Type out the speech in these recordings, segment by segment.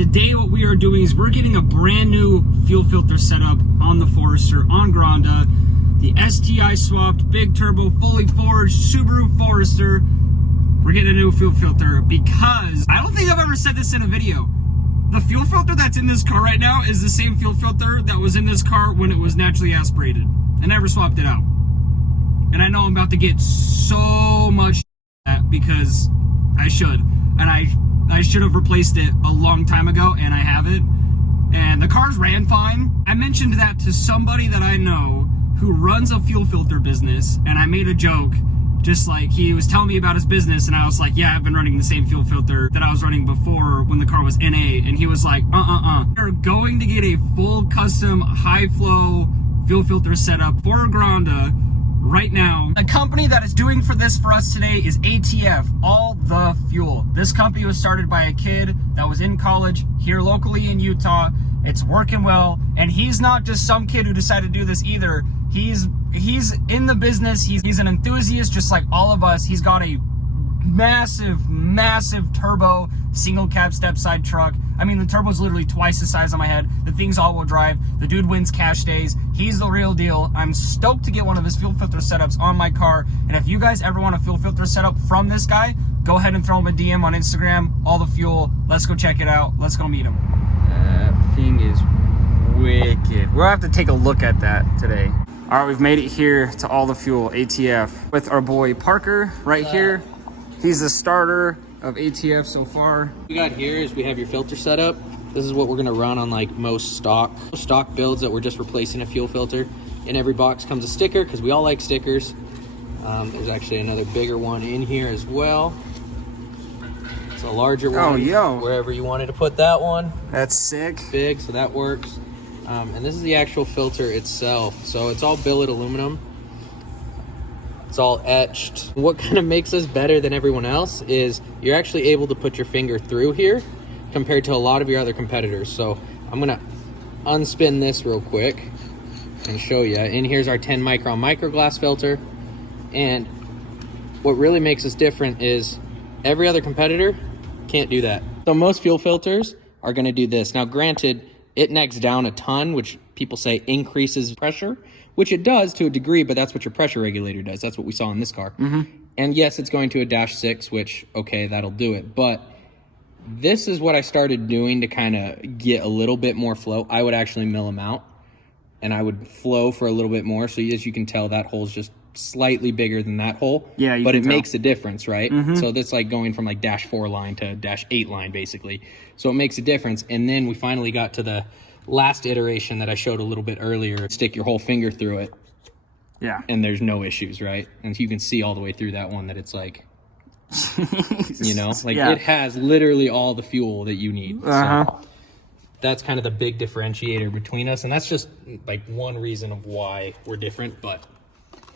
today what we are doing is we're getting a brand new fuel filter setup on the Forester, on Granda. The STI swapped, big turbo, fully forged Subaru Forester. We're getting a new fuel filter because I don't think I've ever said this in a video. The fuel filter that's in this car right now is the same fuel filter that was in this car when it was naturally aspirated. I never swapped it out. And I know I'm about to get so much because I should. And I should have replaced it a long time ago, and I haven't. And the cars ran fine. I mentioned that to somebody that I know who runs a fuel filter business, and I made a joke, just like he was telling me about his business, and I was like, yeah, I've been running the same fuel filter that I was running before when the car was NA, and he was like, You're going to get a full custom high flow fuel filter setup for Granda right now. The company that is doing for this for us today is ATF, All The Fuel. This company was started by a kid that was in college here locally in Utah. It's working well, and he's not just some kid who decided to do this either. He's in the business. He's an enthusiast just like all of us. He's got a massive turbo single cab step side truck. I mean, the turbo's literally twice the size of my head. The thing's all-wheel drive. The dude wins cash days. He's the real deal. I'm stoked to get one of his fuel filter setups on my car. And if you guys ever want a fuel filter setup from this guy, go ahead and throw him a DM on Instagram, All The Fuel. Let's go check it out. Let's go meet him. That thing is wicked. We'll have to take a look at that today. All right, we've made it here to All The Fuel, ATF, with our boy Parker right here. He's the starter of ATF so far. What we got here is we have your filter setup. This is what we're gonna run on like most stock builds that we're just replacing a fuel filter. In every box comes a sticker because we all like stickers. There's actually another bigger one in here as well. It's a larger one. Oh, yo. Wherever you wanted to put that one. That's sick. Big, so that works. And this is the actual filter itself. So it's all billet aluminum. It's all etched. What kind of makes us better than everyone else is you're actually able to put your finger through here compared to a lot of your other competitors. So I'm gonna unspin this real quick and show you. And here's our 10 micron microglass filter. And what really makes us different is every other competitor can't do that. So most fuel filters are gonna do this. Now granted, it necks down a ton, which people say increases pressure, which it does to a degree, but that's what your pressure regulator does. That's what we saw in this car. And yes, it's going to a -6, which, okay, that'll do it. But this is what I started doing to kind of get a little bit more flow. I would actually mill them out, and I would flow for a little bit more. So as you can tell, that hole's just slightly bigger than that hole. Yeah, but it makes a difference, right? So that's like going from like -4 line to -8 line, basically. So it makes a difference. And then we finally got to the last iteration that I showed a little bit earlier. Stick your whole finger through it. Yeah. And there's no issues, right? And you can see all the way through that one that it's like, you know, like it has literally all the fuel that you need. So that's kind of the big differentiator between us. And that's just like one reason of why we're different, but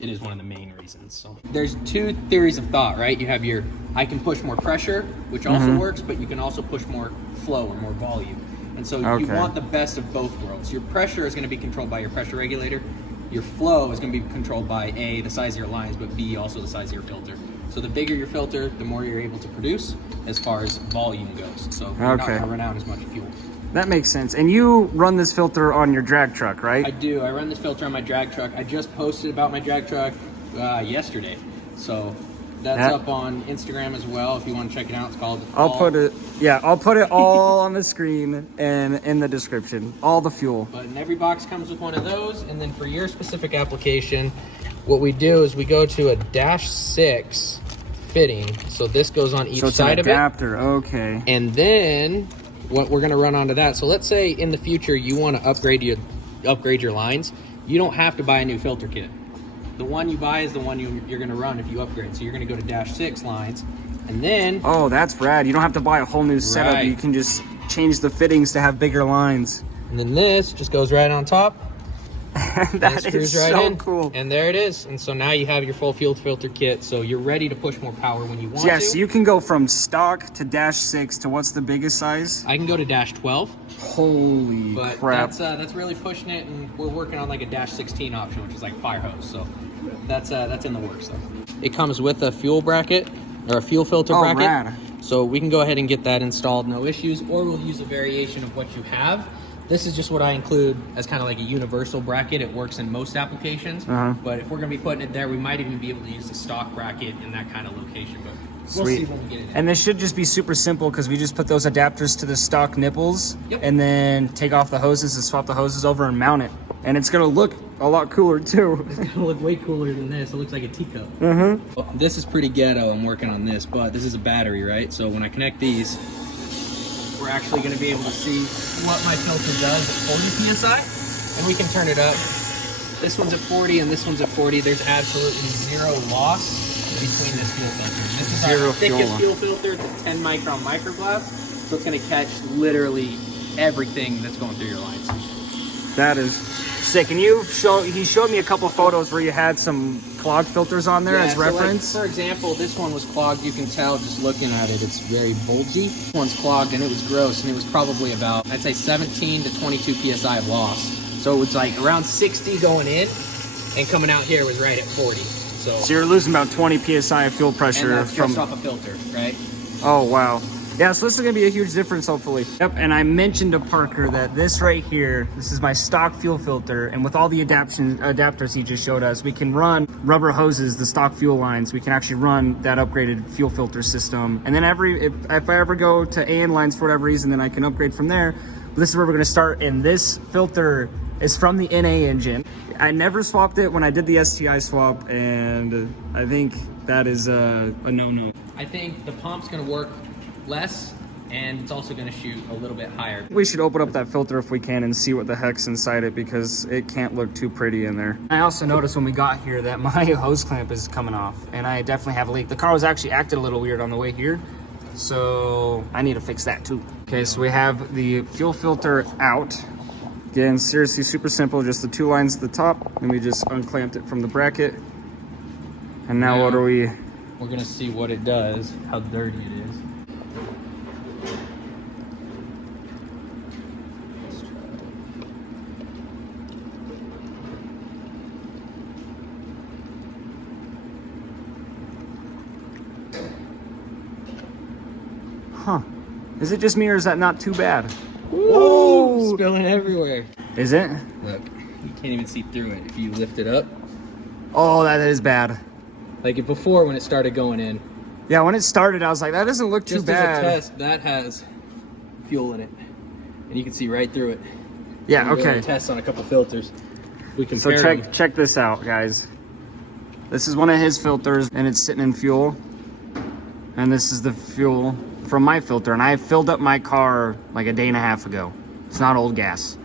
it is one of the main reasons. So there's two theories of thought, right? You have your, I can push more pressure, which also works, but you can also push more flow or more volume. And so you want the best of both worlds. Your pressure is going to be controlled by your pressure regulator. Your flow is going to be controlled by A, the size of your lines, but B, also the size of your filter. So the bigger your filter, the more you're able to produce as far as volume goes. So you're not going to run out as much fuel. That makes sense. And you run this filter on your drag truck, right? I do. I run this filter on my drag truck. I just posted about my drag truck yesterday. So that's up on Instagram as well if you want to check it out. It's called I'll put it all on the screen and in the description. All the fuel. But in every box comes with one of those. And then for your specific application, what we do is we go to a -6 fitting. So this goes on each side of it. Adapter, okay. And then what we're going to run onto that. So let's say in the future you want to upgrade your lines. You don't have to buy a new filter kit. The one you buy is the one you're going to run if you upgrade. So you're going to go to -6 lines, and then... Oh, that's rad. You don't have to buy a whole new setup. Right. You can just change the fittings to have bigger lines. And then this just goes right on top. That is so cool. And there it is. And so now you have your full fuel filter kit, so you're ready to push more power when you want to. Yes, you can go from stock to -6 to what's the biggest size? I can go to -12. Holy crap. That's really pushing it, and we're working on like a -16 option, which is like fire hose. So that's in the works though. It comes with a fuel bracket or a fuel filter bracket. Rad. So we can go ahead and get that installed, no issues, or we'll use a variation of what you have. This is just what I include as kind of like a universal bracket. It works in most applications, but if we're gonna be putting it there, we might even be able to use the stock bracket in that kind of location, but we'll see when we get it in. And this should just be super simple because we just put those adapters to the stock nipples, Yep. and then take off the hoses and swap the hoses over and mount it. And it's gonna look a lot cooler too. It's gonna look way cooler than this. It looks like a teacup. Well, this is pretty ghetto. I'm working on this, but this is a battery, right? So when I connect these, we're actually gonna be able to see what my filter does at 40 PSI, and we can turn it up. This one's at 40 and this one's at 40. There's absolutely zero loss between this fuel filter. This is our thickest fuel filter. It's a 10 micron microglass, so it's gonna catch literally everything that's going through your lines. That is sick. And he showed me a couple photos where you had some clogged filters on there as reference. Like, for example, this one was clogged. You can tell just looking at it, it's very bulgy. This one's clogged and it was gross, and it was probably about, I'd say 17 to 22 PSI of loss. So it was like around 60 going in, and coming out here was right at 40. So you're losing about 20 PSI of fuel pressure and that's just off a filter, right? Oh, wow. Yeah, so this is gonna be a huge difference, hopefully. Yep, and I mentioned to Parker that this right here, this is my stock fuel filter, and with all the adapters he just showed us, we can run rubber hoses, the stock fuel lines. We can actually run that upgraded fuel filter system. And then if I ever go to AN lines for whatever reason, then I can upgrade from there. But this is where we're gonna start, and this filter is from the NA engine. I never swapped it when I did the STI swap, and I think that is a no-no. I think the pump's gonna work less, and it's also going to shoot a little bit higher. We should open up that filter if we can and see what the heck's inside it, because it can't look too pretty in there. I also noticed when we got here that my hose clamp is coming off, and I definitely have a leak. The car was actually acting a little weird on the way here, so I need to fix that too. Okay, so we have the fuel filter out. Again, seriously super simple, just the two lines at the top, and we just unclamped it from the bracket. And now what are we? We're going to see what it does, how dirty it is. Huh. Is it just me, or is that not too bad? Whoa! Spilling everywhere. Is it? Look, you can't even see through it if you lift it up. Oh, that is bad. Like before when it started going in. Yeah, when it started, I was like, that doesn't look too bad. Just as a test, that has fuel in it. And you can see right through it. Yeah, okay. Test on a couple filters. We So check this out, guys. This is one of his filters, and it's sitting in fuel. And this is the fuel from my filter, and I filled up my car like a day and a half ago. It's not old gas.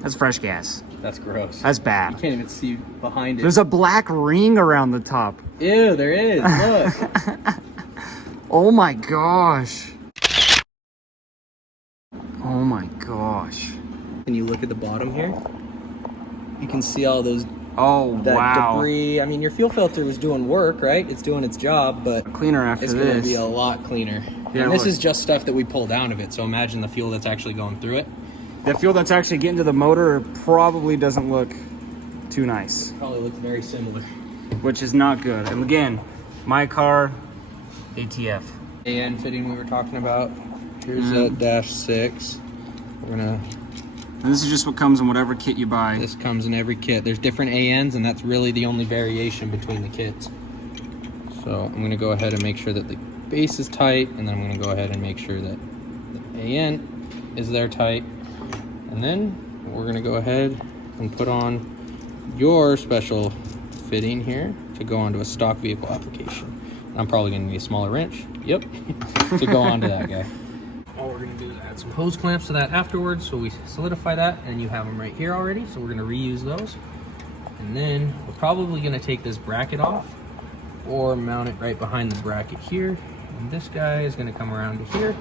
That's fresh gas. That's gross. That's bad. You can't even see behind it. There's a black ring around the top. Ew, there is. Look. Oh my gosh. Oh my gosh. Can you look at the bottom here? You can see all those debris. I mean, your fuel filter was doing work, right? It's doing its job, but cleaner after it's this. going to be a lot cleaner. Yeah, and this is just stuff that we pulled out of it, so imagine the fuel that's actually going through it. The fuel that's actually getting to the motor probably doesn't look too nice. Probably looks very similar. Which is not good. And again, my car, ATF. AN fitting we were talking about. Here's that -6. We're gonna. And this is just what comes in whatever kit you buy. This comes in every kit. There's different ANs, and that's really the only variation between the kits. So I'm gonna go ahead and make sure that the base is tight, and then I'm gonna go ahead and make sure that the AN is there tight. And then we're gonna go ahead and put on your special fitting here to go onto a stock vehicle application. I'm probably gonna need a smaller wrench. Yep, to go onto that guy. All we're gonna do is add some hose clamps to that afterwards, so we solidify that, and you have them right here already. So we're gonna reuse those, and then we're probably gonna take this bracket off, or mount it right behind the bracket here. And this guy is gonna come around to here.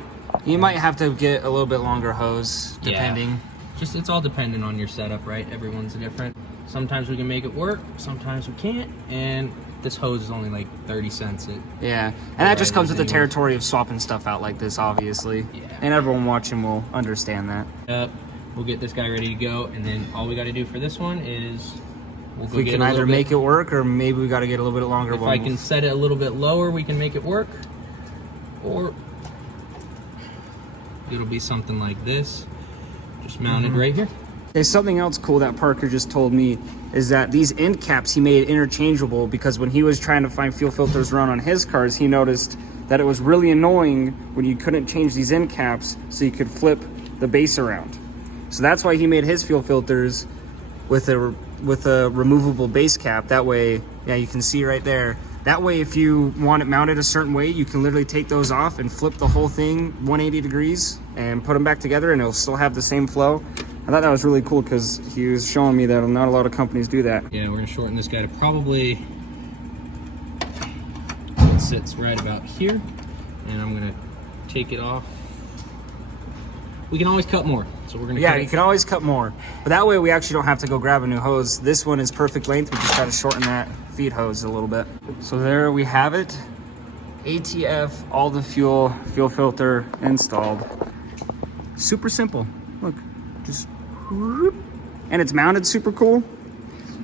You might have to get a little bit longer hose, depending. Yeah. Just it's all dependent on your setup, right? Everyone's different. Sometimes we can make it work, sometimes we can't, and this hose is only like 30 cents. Yeah, and that just comes with the territory of swapping stuff out like this, obviously. Yeah. And everyone watching will understand that. We'll get this guy ready to go, and then all we got to do for this one is we can either make it work, or maybe we got to get a little bit longer. If I can set it a little bit lower, we can make it work. Or it'll be something like this, just mounted right here. There's something else cool that Parker just told me is that these end caps he made interchangeable, because when he was trying to find fuel filters run on his cars, he noticed that it was really annoying when you couldn't change these end caps so you could flip the base around. So that's why he made his fuel filters with a removable base cap. That way, yeah, you can see right there. That way, if you want it mounted a certain way, you can literally take those off and flip the whole thing 180 degrees and put them back together, and it'll still have the same flow. I thought that was really cool because he was showing me that not a lot of companies do that. Yeah, we're gonna shorten this guy to probably, so it sits right about here, and I'm gonna take it off. We can always cut more, so we're gonna Yeah, cut you can always cut more, but that way we actually don't have to go grab a new hose. This one is perfect length. We just gotta shorten that feed hose a little bit. So there we have it. ATF, all the fuel filter installed. Super simple. Look, just whoop. And it's mounted super cool.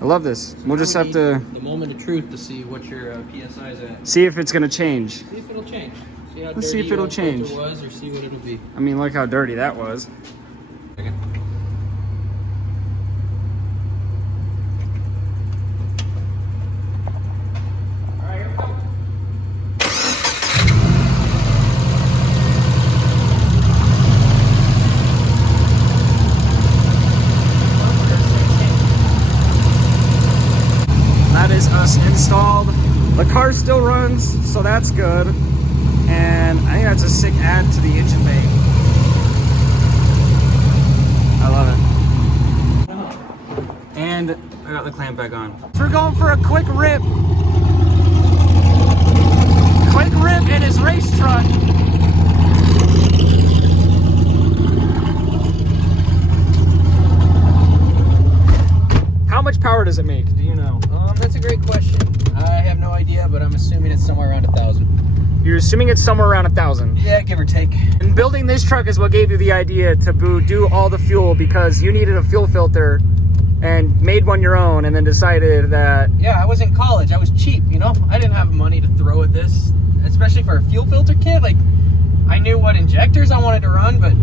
I love this. We'll just have to the moment of truth to see what your PSI is at. see if it's gonna change. See if it'll change. See how Let's see dirty if it'll your change. filter was, or see what it'll be. I mean, look how dirty that was. Okay. All right, here we go. That is us installed. The car still runs, so that's good. And I think that's a sick add to the engine bay. I love it. And I got the clamp back on. So we're going for a quick rip. Quick rip in his race truck. How much power does it make? Do you know? That's a great question. I have no idea, but I'm assuming it's somewhere around 1,000. You're assuming it's somewhere around 1,000. Yeah, give or take. And building this truck is what gave you the idea to do all the fuel, because you needed a fuel filter and made one your own, and then decided that... Yeah, I was in college. I was cheap, you know? I didn't have money to throw at this, especially for a fuel filter kit. Like, I knew what injectors I wanted to run, but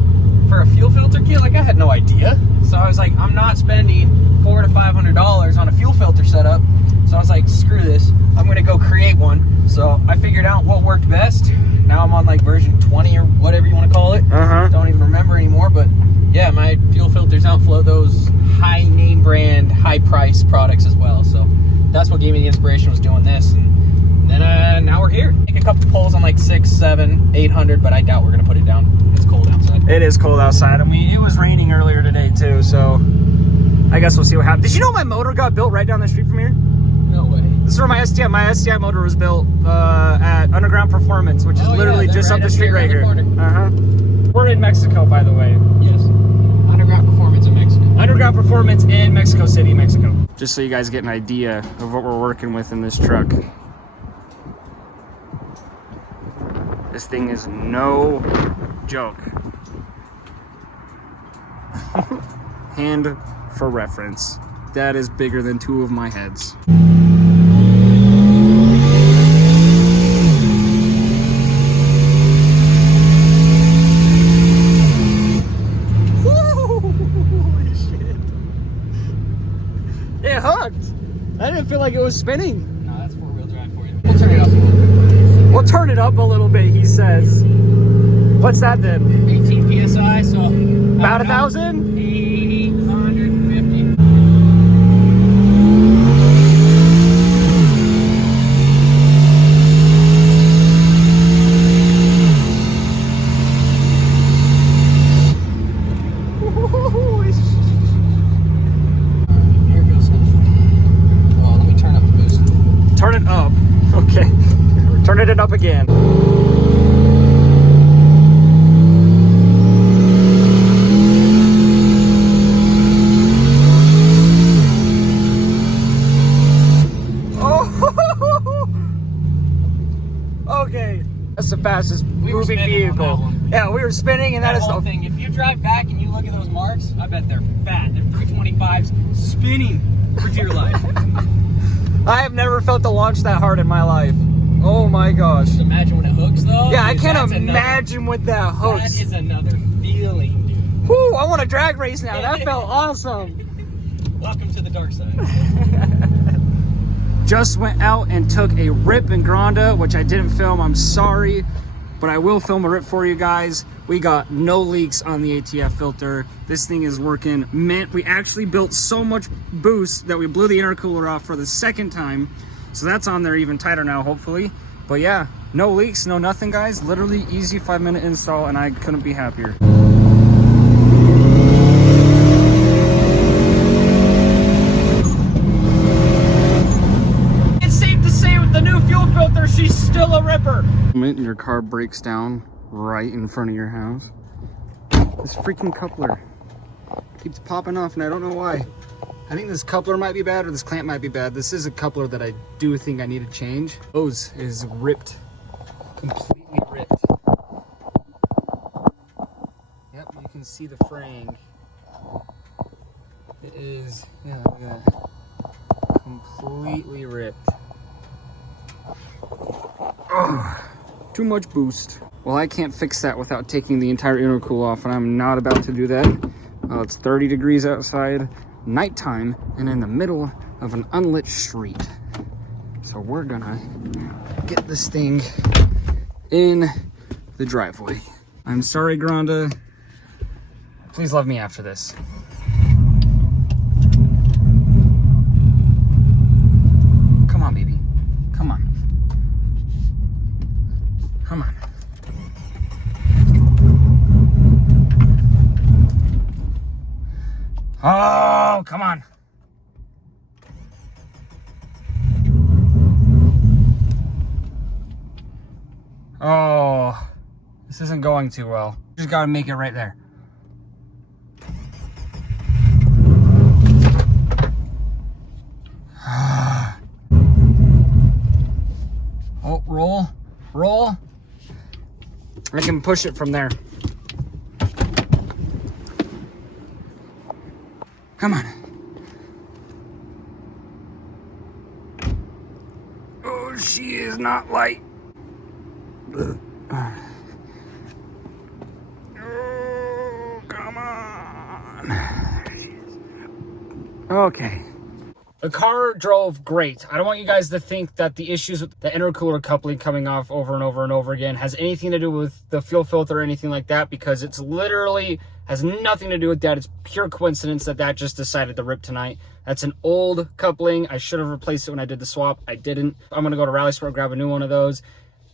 for a fuel filter kit, like, I had no idea. So I was like, I'm not spending $400 to $500 on a fuel filter setup. So I was like, screw this. I'm going to go create one. So I figured out what worked best. Now I'm on like version 20 or whatever you want to call it. Don't even remember anymore. But yeah, my fuel filters outflow those high name brand, high price products as well. So that's what gave me the inspiration, was doing this. And then now we're here. Take a couple pulls on like 600, 700, 800, but I doubt we're going to put it down. It's cold outside. It is cold outside. I mean, it was raining earlier today too, so I guess we'll see what happens. Did you know my motor got built right down the street from here? No way. This is where my STI motor was built at Underground Performance, which is literally just up the street right here. We're in Mexico, by the way. Yes. Underground Performance in Mexico. Underground Performance in Mexico City, Mexico. Just so you guys get an idea of what we're working with in this truck. This thing is no joke. Hand for reference. That is bigger than two of my heads. Holy shit. It hooked. I didn't feel like it was spinning. No, that's four-wheel drive for you. We'll turn it up a little bit. We'll turn it up a little bit, he says. What's that then? 18 PSI, so... About 1,000? 850. Here goes. Well, let me turn up the boost. Turn it up. Okay. Turn it up again. Okay, that's the fastest moving vehicle. Yeah, we were spinning, and that is the thing. If you drive back and you look at those marks, I bet they're fat. They're 325s spinning for dear life. I have never felt the launch that hard in my life. Oh my gosh. Just imagine when it hooks though. Yeah, I Dude, can't that's imagine what that hooks. That is another feeling, dude. Whoo, I want a drag race now. That felt awesome. Welcome to the dark side. Just went out and took a rip in Granda, which I didn't film. I'm sorry, but I will film a rip for you guys. We got no leaks on the ATF filter. This thing is working. Man, we actually built so much boost that we blew the intercooler off for the second time. So that's on there even tighter now, hopefully. But yeah, no leaks, no nothing, guys. Literally easy 5-minute install, and I couldn't be happier. It's safe to say with the new fuel filter, she's still a ripper. Your car breaks down right in front of your house. This freaking coupler keeps popping off, and I don't know why. I think this coupler might be bad, or this clamp might be bad. This is a coupler that I do think I need to change. Hose is ripped, completely ripped. Yep, you can see the fraying. It is, yeah, look at that. Completely ripped. Ugh, too much boost. Well, I can't fix that without taking the entire intercooler off, and I'm not about to do that. It's 30 degrees outside, nighttime, and in the middle of an unlit street. So we're gonna get this thing in the driveway. I'm sorry, Granda. Please love me after this. Come on, baby. Come on. Come on. Oh, come on. Oh, this isn't going too well. Just gotta make it right there. Oh, roll, roll. I can push it from there. Come on. Oh, she is not light. Oh, come on. Okay. The car drove great. I don't want you guys to think that the issues with the intercooler coupling coming off over and over and over again has anything to do with the fuel filter or anything like that, because it's literally has nothing to do with that. It's pure coincidence that that just decided to rip tonight. That's an old coupling. I should have replaced it when I did the swap. I didn't. I'm going to go to Rally Sport, grab a new one of those.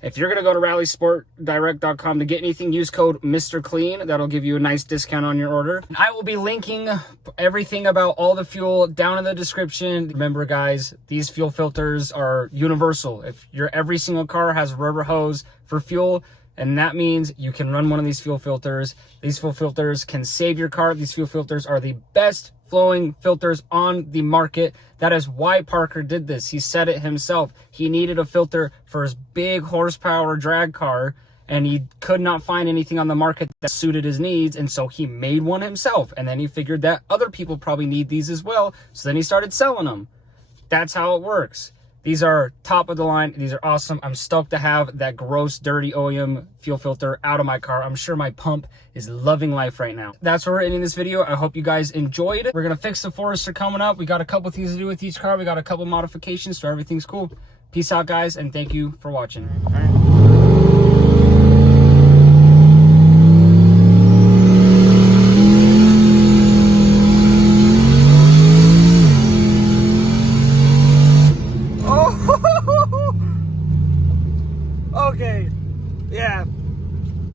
If you're going to go to rallysportdirect.com to get anything, use code Mr. Clean. That'll give you a nice discount on your order. I will be linking everything about all the fuel down in the description. Remember, guys, these fuel filters are universal. If every single car has a rubber hose for fuel, and that means you can run one of these fuel filters. These fuel filters can save your car. These fuel filters are the best flowing filters on the market. That is why Parker did this. He said it himself. He needed a filter for his big horsepower drag car, and he could not find anything on the market that suited his needs, and so he made one himself. And then he figured that other people probably need these as well, so then he started selling them. That's how it works. These are top of the line. These are awesome. I'm stoked to have that gross, dirty OEM fuel filter out of my car. I'm sure my pump is loving life right now. That's where we're ending this video. I hope you guys enjoyed. We're going to fix the Forester coming up. We got a couple things to do with each car. We got a couple modifications, so everything's cool. Peace out, guys, and thank you for watching. All right.